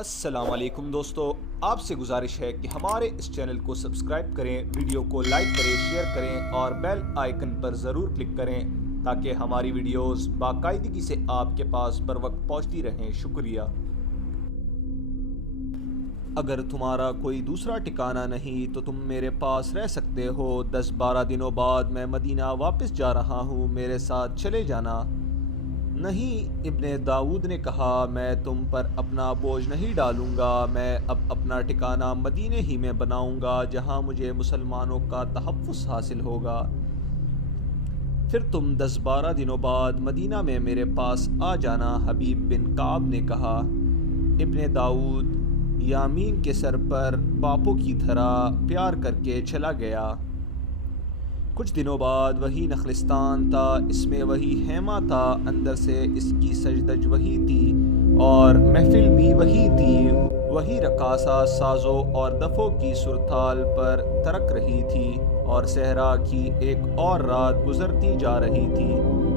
السلام علیکم دوستو، آپ سے گزارش ہے کہ ہمارے اس چینل کو سبسکرائب کریں، ویڈیو کو لائک کریں، شیئر کریں اور بیل آئیکن پر ضرور کلک کریں تاکہ ہماری ویڈیوز باقاعدگی سے آپ کے پاس بر وقت پہنچتی رہیں۔ شکریہ۔ اگر تمہارا کوئی دوسرا ٹھکانہ نہیں تو تم میرے پاس رہ سکتے ہو۔ 10-12 دنوں بعد میں مدینہ واپس جا رہا ہوں، میرے ساتھ چلے جانا۔ نہیں، ابن داؤد نے کہا، میں تم پر اپنا بوجھ نہیں ڈالوں گا۔ میں اب اپنا ٹھکانہ مدینے ہی میں بناؤں گا جہاں مجھے مسلمانوں کا تحفظ حاصل ہوگا۔ پھر تم 10-12 دنوں بعد مدینہ میں میرے پاس آ جانا۔ حبیب بن کعب نے کہا۔ ابن داؤد یامین کے سر پر باپوں کی طرح پیار کر کے چلا گیا۔ کچھ دنوں بعد وہی نخلستان تھا، اس میں وہی خیمہ تھا، اندر سے اس کی سجدج وہی تھی اور محفل بھی وہی تھی۔ وہی رقاصہ سازوں اور دفوں کی سرتال پر ترک رہی تھی اور صحرا کی ایک اور رات گزرتی جا رہی تھی۔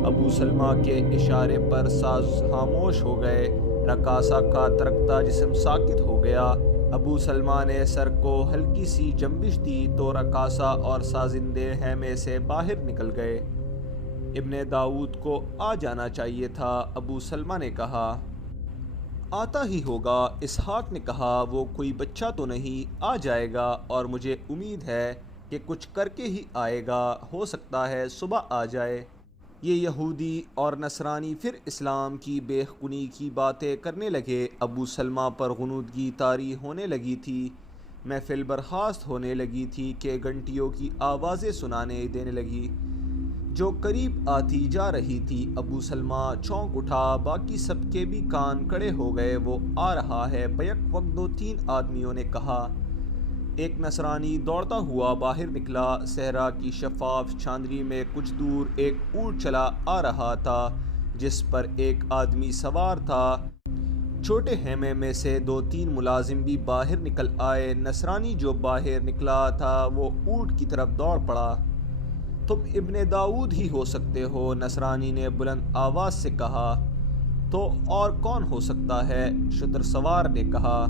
ابو سلمہ کے اشارے پر ساز خاموش ہو گئے، رقاصہ کا ترکتا جسم ساکت ہو گیا۔ ابو سلمہ نے سر کو ہلکی سی جنبش دی تو رقاصہ اور سازندے خیمے سے باہر نکل گئے۔ ابن داؤد کو آ جانا چاہیے تھا، ابو سلمہ نے کہا۔ آتا ہی ہوگا، اسحاق نے کہا۔ وہ کوئی بچہ تو نہیں، آ جائے گا اور مجھے امید ہے کہ کچھ کر کے ہی آئے گا، ہو سکتا ہے صبح آ جائے۔ یہ یہودی اور نصرانی پھر اسلام کی بے خونی کی باتیں کرنے لگے۔ ابو سلمہ پر غنودگی طاری ہونے لگی تھی۔ محفل برخاست ہونے لگی تھی کہ گھنٹیوں کی آوازیں سنانے دینے لگی جو قریب آتی جا رہی تھی۔ ابو سلمہ چونک اٹھا، باقی سب کے بھی کان کھڑے ہو گئے۔ وہ آ رہا ہے، بیک وقت 2-3 آدمیوں نے کہا۔ ایک نصرانی دوڑتا ہوا باہر نکلا۔ صحرا کی شفاف چاندنی میں کچھ دور ایک اونٹ چلا آ رہا تھا جس پر ایک آدمی سوار تھا۔ چھوٹے خیمے میں سے 2-3 ملازم بھی باہر نکل آئے۔ نصرانی جو باہر نکلا تھا وہ اونٹ کی طرف دوڑ پڑا۔ تم ابن داؤد ہی ہو سکتے ہو، نصرانی نے بلند آواز سے کہا۔ تو اور کون ہو سکتا ہے؟ شتر سوار نے کہا۔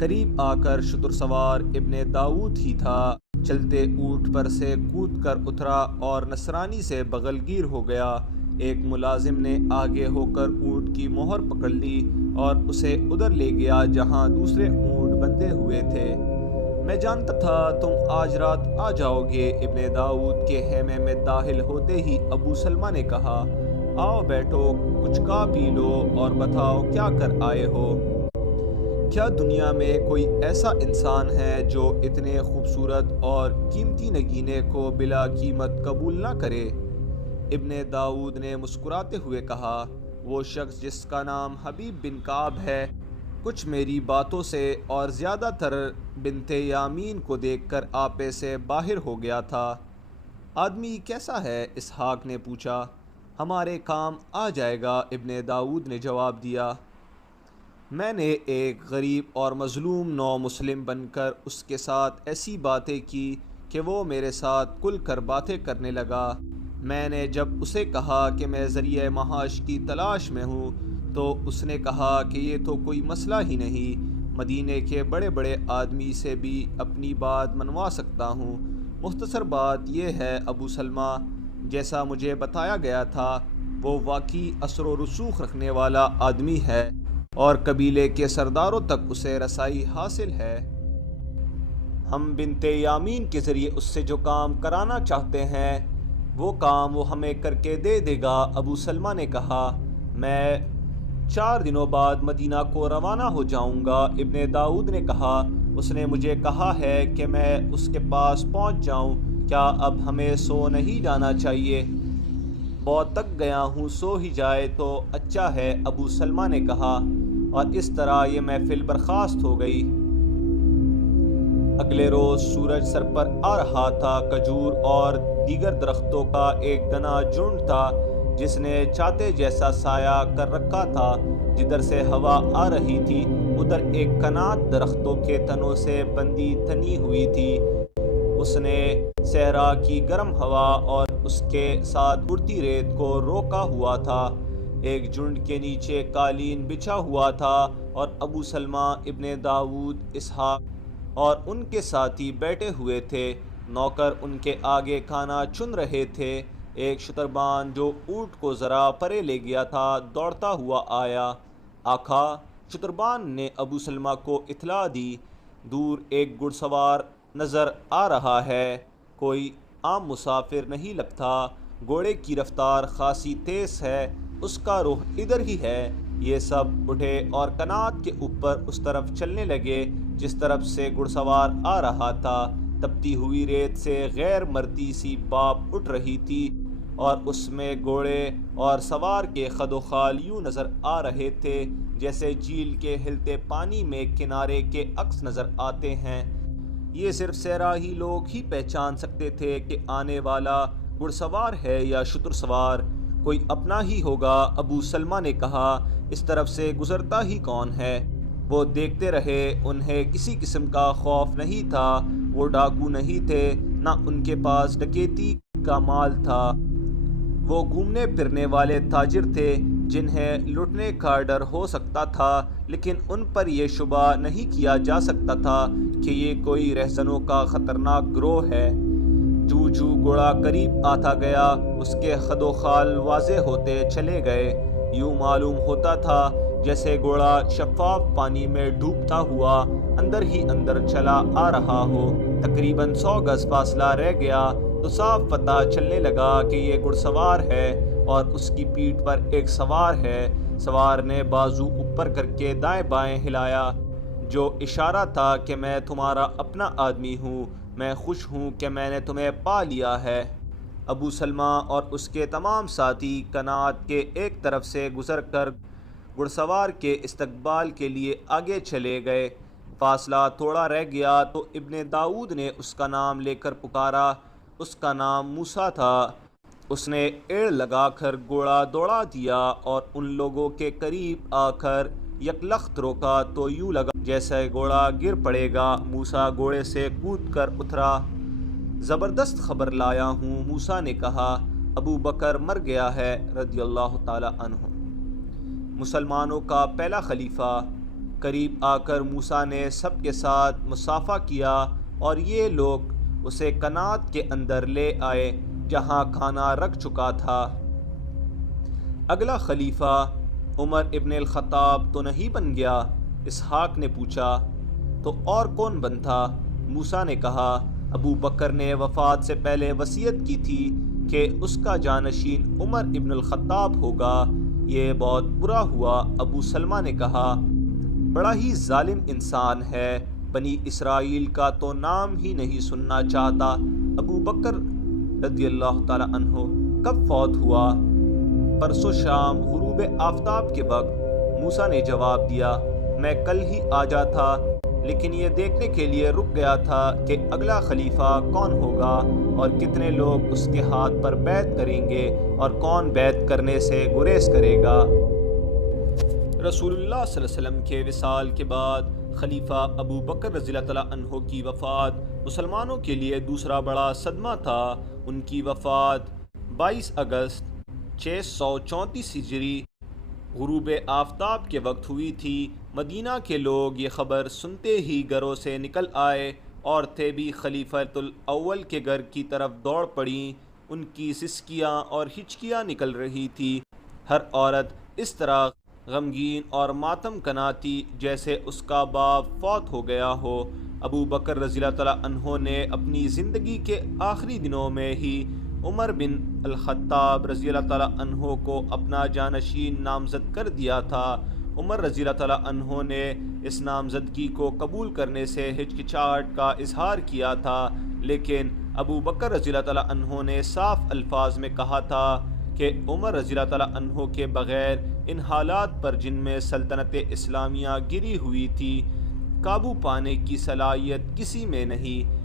قریب آ کر شتر سوار ابن داؤد ہی تھا۔ چلتے اونٹ پر سے کود کر اترا اور نصرانی سے بغل گیر ہو گیا۔ ایک ملازم نے آگے ہو کر اونٹ کی مہر پکڑ لی اور اسے ادھر لے گیا جہاں دوسرے اونٹ بندھے ہوئے تھے۔ میں جانتا تھا تم آج رات آ جاؤ گے۔ ابن داؤد کے خیمے میں داخل ہوتے ہی ابو سلمہ نے کہا، آؤ بیٹھو، کچھ کھا پی لو اور بتاؤ کیا کر آئے ہو۔ کیا دنیا میں کوئی ایسا انسان ہے جو اتنے خوبصورت اور قیمتی نگینے کو بلا قیمت قبول نہ کرے؟ ابن داؤد نے مسکراتے ہوئے کہا، وہ شخص جس کا نام حبیب بن کعب ہے کچھ میری باتوں سے اور زیادہ تر بنت یامین کو دیکھ کر آپے سے باہر ہو گیا تھا۔ آدمی کیسا ہے؟ اسحاق نے پوچھا۔ ہمارے کام آ جائے گا، ابن داؤد نے جواب دیا۔ میں نے ایک غریب اور مظلوم نو مسلم بن کر اس کے ساتھ ایسی باتیں کی کہ وہ میرے ساتھ کھل کر باتیں کرنے لگا۔ میں نے جب اسے کہا کہ میں ذریعہ معاش کی تلاش میں ہوں تو اس نے کہا کہ یہ تو کوئی مسئلہ ہی نہیں، مدینے کے بڑے بڑے آدمی سے بھی اپنی بات منوا سکتا ہوں۔ مختصر بات یہ ہے ابو سلمہ، جیسا مجھے بتایا گیا تھا وہ واقعی اثر و رسوخ رکھنے والا آدمی ہے اور قبیلے کے سرداروں تک اسے رسائی حاصل ہے۔ ہم بنت یامین کے ذریعے اس سے جو کام کرانا چاہتے ہیں وہ کام وہ ہمیں کر کے دے دے گا۔ ابو سلمہ نے کہا، میں 4 دنوں بعد مدینہ کو روانہ ہو جاؤں گا۔ ابن داؤد نے کہا، اس نے مجھے کہا ہے کہ میں اس کے پاس پہنچ جاؤں، کیا اب ہمیں سو نہیں جانا چاہیے؟ بہت تک گیا ہوں، سو ہی جائے تو اچھا ہے، ابو سلمہ نے کہا، اور اس طرح یہ محفل برخاست ہو گئی۔ اگلے روز سورج سر پر آ رہا تھا۔ کھجور اور دیگر درختوں کا ایک گھنا جھنڈ تھا جس نے چھاتے جیسا سایہ کر رکھا تھا۔ جدھر سے ہوا آ رہی تھی ادھر ایک کنات درختوں کے تنوں سے بندھی تنی ہوئی تھی۔ اس نے صحرا کی گرم ہوا اور اس کے ساتھ اڑتی ریت کو روکا ہوا تھا۔ ایک جھنڈ کے نیچے قالین بچھا ہوا تھا اور ابو سلمہ ابن داؤد اسحاق اور ان کے ساتھی بیٹھے ہوئے تھے۔ نوکر ان کے آگے کھانا چن رہے تھے۔ ایک شتربان جو اونٹ کو ذرا پرے لے گیا تھا دوڑتا ہوا آیا۔ آقا، شتربان نے ابو سلمہ کو اطلاع دی، دور ایک گھڑ سوار نظر آ رہا ہے، کوئی عام مسافر نہیں لگتا، گھوڑے کی رفتار خاصی تیز ہے، اس کا رخ ادھر ہی ہے۔ یہ سب اٹھے اور کنات کے اوپر اس طرف چلنے لگے جس طرف سے گھڑ سوار آ رہا تھا۔ تپتی ہوئی ریت سے غیر مرتی سی بھاپ اٹھ رہی تھی اور اس میں گھوڑے اور سوار کے خد و خال یوں نظر آ رہے تھے جیسے جھیل کے ہلتے پانی میں کنارے کے عکس نظر آتے ہیں۔ یہ صرف صحرائی لوگ ہی پہچان سکتے تھے کہ آنے والا گھڑ سوار ہے یا شتر سوار، کوئی اپنا ہی ہوگا۔ ابو سلمہ نے کہا، اس طرف سے گزرتا ہی کون ہے؟ وہ دیکھتے رہے، انہیں کسی قسم کا خوف نہیں تھا، وہ ڈاکو نہیں تھے، نہ ان کے پاس ڈکیتی کا مال تھا، وہ گھومنے پھرنے والے تاجر تھے جنہیں لوٹنے کا ڈر ہو سکتا تھا، لیکن ان پر یہ شبہ نہیں کیا جا سکتا تھا کہ یہ کوئی رہزنوں کا خطرناک گروہ ہے۔ جو گھوڑا قریب آتا گیا اس کے خد و خال واضح ہوتے چلے گئے، یوں معلوم ہوتا تھا جیسے گھوڑا شفاف پانی میں ڈوبتا ہوا اندر ہی اندر چلا آ رہا ہو۔ تقریباً 100 گز فاصلہ رہ گیا تو صاف پتہ چلنے لگا کہ یہ گھڑ سوار ہے اور اس کی پیٹھ پر ایک سوار ہے۔ سوار نے بازو اوپر کر کے دائیں بائیں ہلایا، جو اشارہ تھا کہ میں تمہارا اپنا آدمی ہوں، میں خوش ہوں کہ میں نے تمہیں پا لیا ہے۔ ابو سلمہ اور اس کے تمام ساتھی کنات کے ایک طرف سے گزر کر گھڑ سوار کے استقبال کے لیے آگے چلے گئے۔ فاصلہ تھوڑا رہ گیا تو ابن داؤد نے اس کا نام لے کر پکارا۔ اس کا نام موسیٰ تھا۔ اس نے ایڑ لگا کر گھوڑا دوڑا دیا اور ان لوگوں کے قریب آ کر یکلخت روکا تو یوں لگا جیسے گھوڑا گر پڑے گا۔ موسیٰ گھوڑے سے کود کر اترا۔ زبردست خبر لایا ہوں، موسیٰ نے کہا۔ ابو بکر مر گیا ہے رضی اللہ تعالی عنہ، مسلمانوں کا پہلا خلیفہ۔ قریب آ کر موسیٰ نے سب کے ساتھ مصافحہ کیا اور یہ لوگ اسے کنات کے اندر لے آئے جہاں کھانا رکھ چکا تھا۔ اگلا خلیفہ عمر ابن الخطاب تو نہیں بن گیا؟ اسحاق نے پوچھا۔ تو اور کون بنتا؟ موسیٰ نے کہا، ابو بکر نے وفات سے پہلے وصیت کی تھی کہ اس کا جانشین عمر ابن الخطاب ہوگا۔ یہ بہت برا ہوا۔ ابو سلمہ نے کہا، بڑا ہی ظالم انسان ہے، بنی اسرائیل کا تو نام ہی نہیں سننا چاہتا۔ ابو بکر رضی اللہ تعالی عنہ کب فوت ہوا؟ پرسوں شام غروب آفتاب کے وقت۔ موسیٰ نے جواب دیا، میں کل ہی آ جاتا، لیکن یہ دیکھنے کے لیے رک گیا تھا کہ اگلا خلیفہ کون ہوگا اور کتنے لوگ اس کے ہاتھ پر بیعت کریں گے اور کون بیعت کرنے سے گریز کرے گا۔ رسول اللہ صلی اللہ علیہ وسلم کے وصال کے بعد خلیفہ ابو بکر رضی اللہ تعالیٰ عنہ کی وفات مسلمانوں کے لیے دوسرا بڑا صدمہ تھا۔ ان کی وفات 22 اگست 634 ہجری غروب آفتاب کے وقت ہوئی تھی۔ مدینہ کے لوگ یہ خبر سنتے ہی گھروں سے نکل آئے، عورتیں بھی خلیفۃ الاول کے گھر کی طرف دوڑ پڑیں، ان کی سسکیاں اور ہچکیاں نکل رہی تھی۔ ہر عورت اس طرح غمگین اور ماتم کنا تھی جیسے اس کا باپ فوت ہو گیا ہو۔ ابو بکر رضی اللہ تعالیٰ عنہ نے اپنی زندگی کے آخری دنوں میں ہی عمر بن الخطاب رضی اللہ تعالیٰ عنہ کو اپنا جانشین نامزد کر دیا تھا۔ عمر رضی اللہ تعالیٰ عنہ نے اس نامزدگی کو قبول کرنے سے ہچکچاہٹ کا اظہار کیا تھا، لیکن ابو بکر رضی اللہ تعالیٰ عنہ نے صاف الفاظ میں کہا تھا کہ عمر رضی اللہ تعالیٰ عنہ کے بغیر ان حالات پر جن میں سلطنت اسلامیہ گری ہوئی تھی قابو پانے کی صلاحیت کسی میں نہیں۔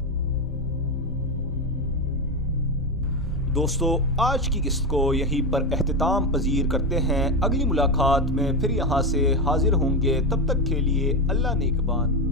دوستو، آج کی قسط کو یہیں پر اختتام پذیر کرتے ہیں۔ اگلی ملاقات میں پھر یہاں سے حاضر ہوں گے، تب تک کے لیے اللہ نگہبان۔